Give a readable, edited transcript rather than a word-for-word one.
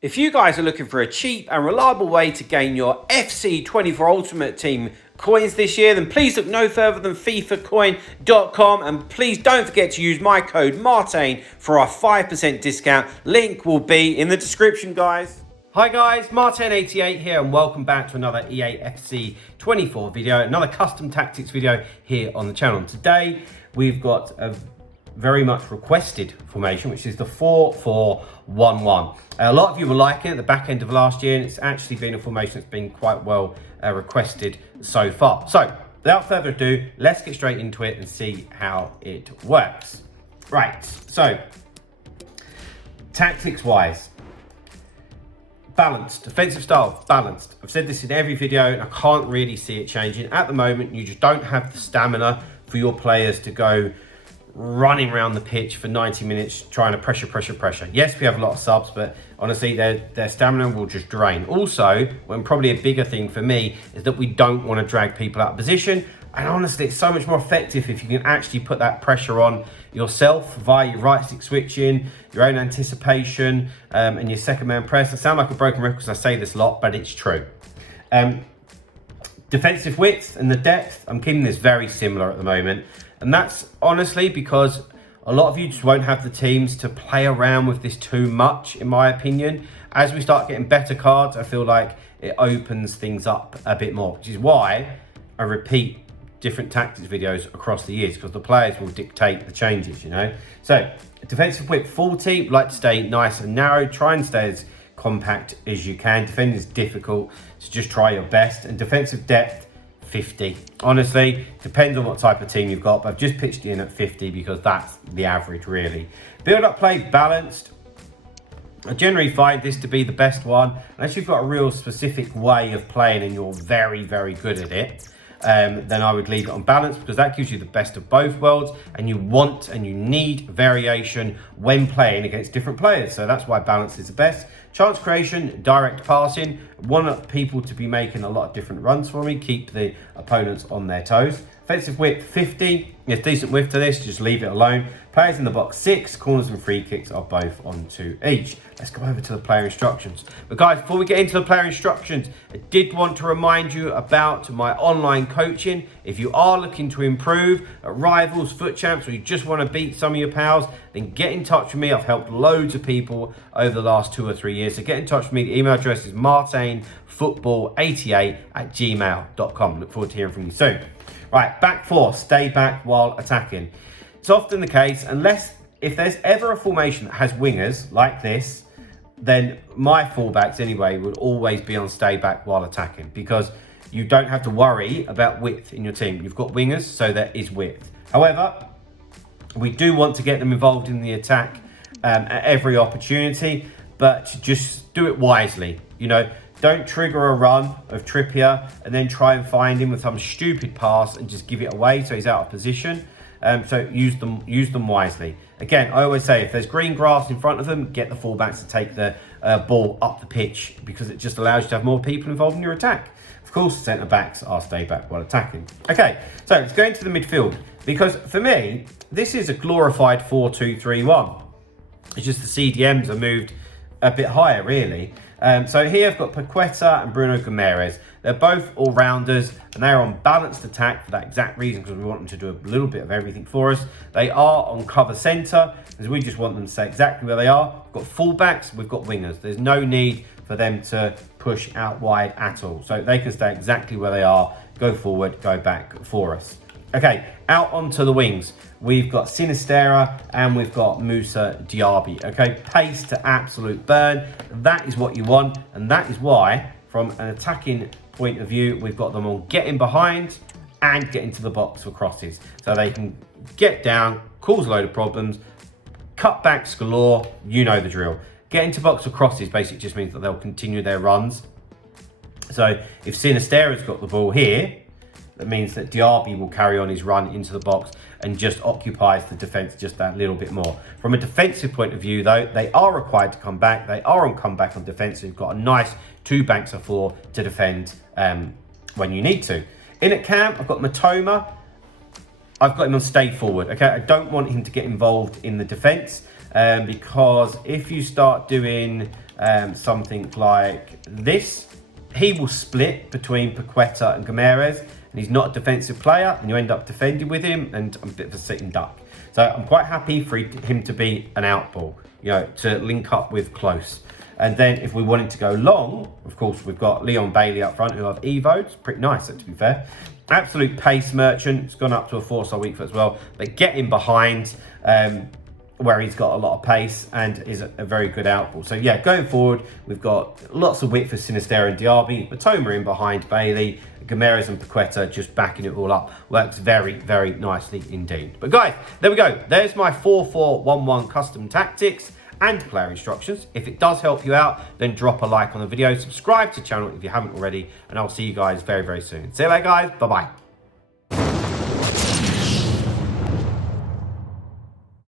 If you guys are looking for a cheap and reliable way to gain your FC 24 Ultimate Team coins this year, then please look no further than FIFAcoin.com, and please don't forget to use my code MARTIN for our 5% discount. Link will be in the description, guys. Hi guys, Martin88 here, and welcome back to another Eafc 24 video, another custom tactics video here on the channel. Today we've got a very much requested formation, which is the 4-4-1-1. A lot of you were liking it at the back end of last year, and it's actually been a formation that's been quite well requested so far. So without further ado, let's get straight into it and see how it works. Right, so tactics wise, balanced, defensive style, balanced. I've said this in every video and I can't really see it changing. At the moment, you just don't have the stamina for your players to go running around the pitch for 90 minutes trying to pressure. Yes, we have a lot of subs, but honestly, their stamina will just drain. Also, when probably a bigger thing for me is that we don't want to drag people out of position. And honestly, it's so much more effective if you can actually put that pressure on yourself via your right stick switching, your own anticipation, and your second man press. I sound like a broken record because I say this a lot, but it's true. Defensive width and the depth, I'm keeping this very similar at the moment. And that's honestly because a lot of you just won't have the teams to play around with this too much, in my opinion. As we start getting better cards, I feel like it opens things up a bit more, which is why I repeat different tactics videos across the years, because the players will dictate the changes, you know. So defensive width 40, like to stay nice and narrow, try and stay as compact as you can. Defending is difficult, so just try your best. And defensive depth 50. Honestly, depends on what type of team you've got, but I've just pitched in at 50 because that's the average really. Build up play balanced. I generally find this to be the best one unless you've got a real specific way of playing and you're very good at it. Then I would leave it on balance, because that gives you the best of both worlds, and you want and you need variation when playing against different players. So that's why balance is the best. Chance creation, direct passing. Want people to be making a lot of different runs for me, keep the opponents on their toes. Offensive width 50. There's decent width to this, just leave it alone. Players in the box 6, corners and free kicks are both on 2 each. Let's go over to the player instructions. But guys, before we get into the player instructions, I did want to remind you about my online coaching. If you are looking to improve at Rivals, Foot Champs, or you just want to beat some of your pals, then get in touch with me. I've helped loads of people over the last 2 or 3 years. So get in touch with me. The email address is martinfootball88@gmail.com. Look forward to hearing from you soon. Right, back four, stay back while attacking. It's often the case, if there's ever a formation that has wingers like this, then my fullbacks anyway would always be on stay back while attacking, because you don't have to worry about width in your team. You've got wingers, so there is width. However, we do want to get them involved in the attack at every opportunity, but just do it wisely. You know, don't trigger a run of Trippier and then try and find him with some stupid pass and just give it away so he's out of position. So use them wisely. Again, I always say if there's green grass in front of them, get the fullbacks to take the ball up the pitch, because it just allows you to have more people involved in your attack. Of course, centre backs are stay back while attacking. Okay, so let's go into the midfield, because for me, this is a glorified 4-2-3-1. It's just the CDMs are moved a bit higher, really. So here I've got Paqueta and Bruno Guimaraes. They're both all-rounders, and they're on balanced attack for that exact reason, because we want them to do a little bit of everything for us. They are on cover centre, because we just want them to stay exactly where they are. We've got fullbacks, we've got wingers. There's no need for them to push out wide at all. So they can stay exactly where they are, go forward, go back for us. Okay, out onto the wings. We've got Sinistera and we've got Moussa Diaby. Okay, pace to absolute burn. That is what you want, and that is why, from an attacking point of view, we've got them all getting behind and get into the box for crosses. So they can get down, cause a load of problems, cutbacks galore, you know the drill. Get into box for crosses basically just means that they'll continue their runs. So if Sinistera's got the ball here, that means that Diaby will carry on his run into the box and just occupies the defence just that little bit more. From a defensive point of view, though, they are required to come back. They are on comeback on defence. You've got a nice 2 banks of 4 to defend when you need to. In at camp, I've got Matoma. I've got him on stay forward. Okay, I don't want him to get involved in the defence because if you start doing something like this, he will split between Paqueta and Gomes, and he's not a defensive player, and you end up defending with him, and I'm a bit of a sitting duck. So I'm quite happy for him to be an out ball, you know, to link up with close. And then if we wanted to go long, of course, we've got Leon Bailey up front, who I've evoed. It's pretty nice, to be fair. Absolute pace merchant. It's gone up to a 4-star weak foot as well. But get him behind where he's got a lot of pace and is a very good outball. So yeah, going forward, we've got lots of width for Sinisterra and Diaby. Matoma in behind Bailey. Gomes and Paqueta just backing it all up. Works very, very nicely indeed. But guys, there we go. There's my 4-4-1-1 custom tactics and player instructions. If it does help you out, then drop a like on the video. Subscribe to the channel if you haven't already. And I'll see you guys very, very soon. See you later, guys. Bye-bye.